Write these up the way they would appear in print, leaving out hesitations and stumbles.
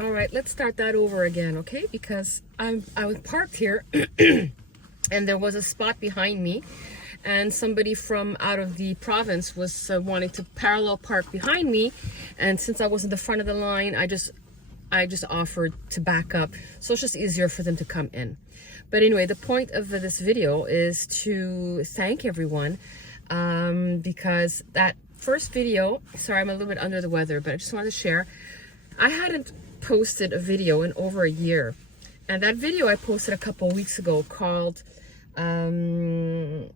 All right, let's start that over again, okay? Because I was parked here and there was a spot behind me, and somebody from out of the province was wanting to parallel park behind me, and since I was in the front of the line, I just offered to back up, so it's just easier for them to come in. But anyway, the point of this video is to thank everyone, because that first video, sorry, I'm a little bit under the weather, but I just wanted to share, I hadn't posted a video in over a year, and that video I posted a couple of weeks ago called the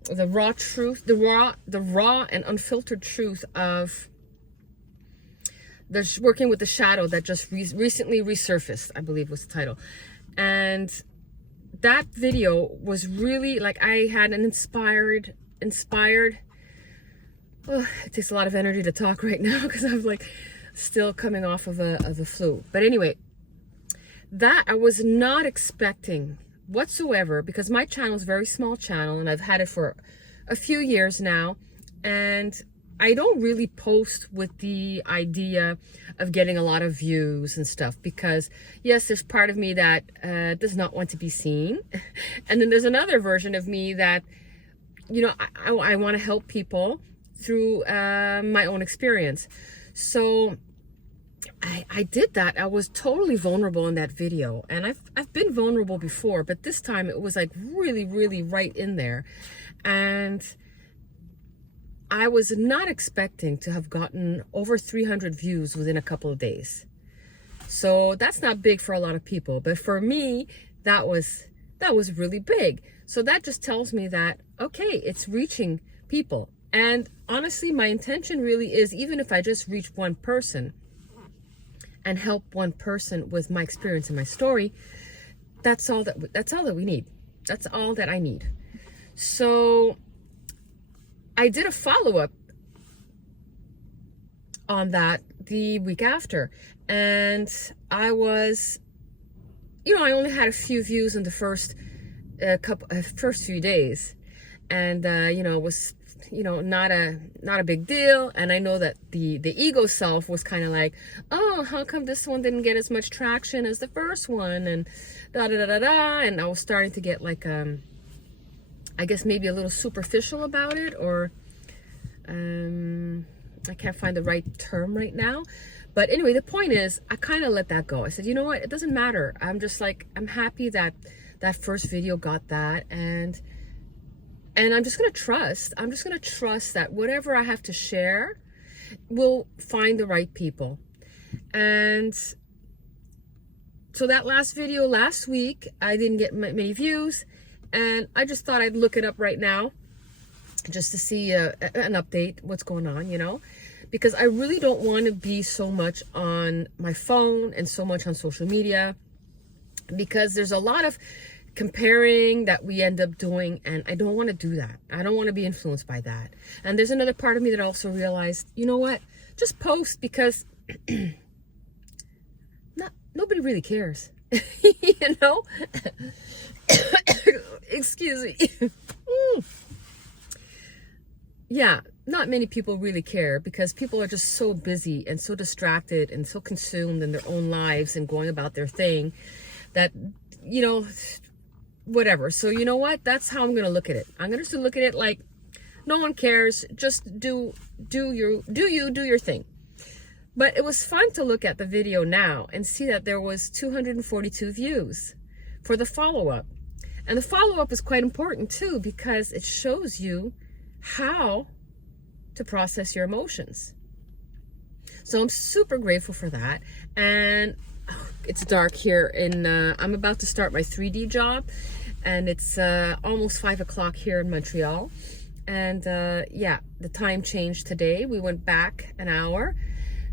raw and unfiltered truth of working with the shadow that just recently resurfaced, I believe was the title. And that video was really like, I had an inspired oh, it takes a lot of energy to talk right now because I'm like still coming off of a flu. But anyway, that I was not expecting whatsoever, because my channel is a very small channel and I've had it for a few years now, and I don't really post with the idea of getting a lot of views and stuff, because yes, there's part of me that does not want to be seen, and then there's another version of me that, you know, I want to help people through my own experience. So I did that. I was totally vulnerable in that video, and I've been vulnerable before, but this time it was like really right in there, and I was not expecting to have gotten over 300 views within a couple of days. So that's not big for a lot of people, but for me, that was really big. So that just tells me that, okay, it's reaching people. And honestly, my intention really is, even if I just reach one person and help one person with my experience and my story, that's all that we need. That's all that I need. So I did a follow-up on that the week after, and I was, you know, I only had a few views in the first few days, and you know, it was, you know, not a big deal. And I know that the ego self was kind of like, oh, how come this one didn't get as much traction as the first one, and and I was starting to get like I guess maybe a little superficial about it, or I can't find the right term right now. But anyway, the point is, I kind of let that go. I said, you know what, it doesn't matter. I'm just like, I'm happy that that first video got that, and I'm just going to trust. I'm just going to trust that whatever I have to share will find the right people. And so that last video last week, I didn't get many views, and I just thought I'd look it up right now just to see an update, what's going on, you know, because I really don't want to be so much on my phone and so much on social media, because there's a lot of comparing that we end up doing, and I don't want to do that. I don't want to be influenced by that. And there's another part of me that also realized, you know what, just post, because nobody really cares. You know. Excuse me. Yeah, not many people really care, because people are just so busy and so distracted and so consumed in their own lives and going about their thing that, you know, whatever. So you know what, that's how I'm going to look at it. I'm going to look at it like, no one cares, just do your thing. But it was fun to look at the video now and see that there was 242 views for the follow-up. And the follow-up is quite important too, because it shows you how to process your emotions. So I'm super grateful for that. And it's dark here, and I'm about to start my 3D job, and it's almost 5 o'clock here in Montreal. And yeah, the time changed today. We went back an hour,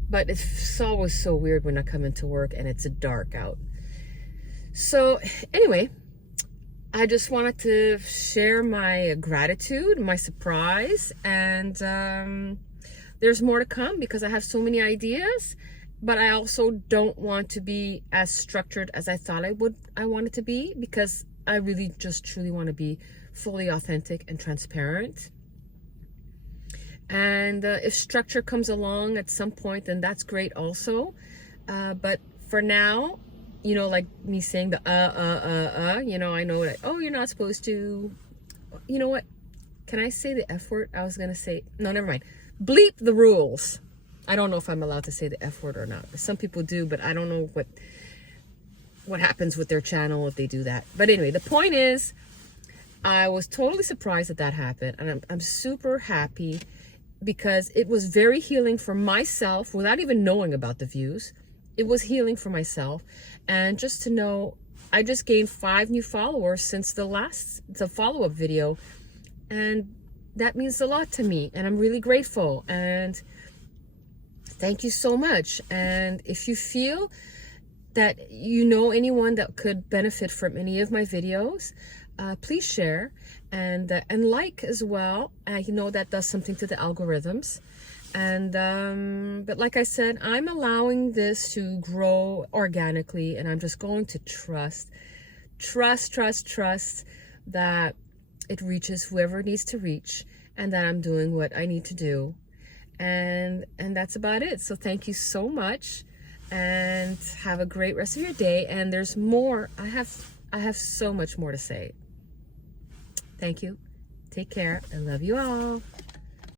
but it's always so weird when I come into work and it's dark out. So anyway, I just wanted to share my gratitude, my surprise, and there's more to come, because I have so many ideas, but I also don't want to be as structured as I thought I wanted to be, because I really just truly want to be fully authentic and transparent. And if structure comes along at some point, then that's great also. But for now, you know, like me saying the you know, I know that, oh, you're not supposed to, you know what? Can I say the F word? I was going to say, no, never mind. Bleep the rules. I don't know if I'm allowed to say the F word or not. Some people do, but I don't know what happens with their channel if they do that. But anyway, the point is, I was totally surprised that that happened. And I'm super happy because it was very healing for myself without even knowing about the views. It was healing for myself. And just to know, I just gained 5 new followers since the follow-up video. And that means a lot to me. And I'm really grateful. And thank you so much. And if you feel that you know anyone that could benefit from any of my videos, please share and like as well. I know that does something to the algorithms. And but like I said, I'm allowing this to grow organically, and I'm just going to trust that it reaches whoever it needs to reach, and that I'm doing what I need to do. And that's about it. So thank you so much, and have a great rest of your day. And there's more. I have so much more to say. Thank you. Take care. I love you all.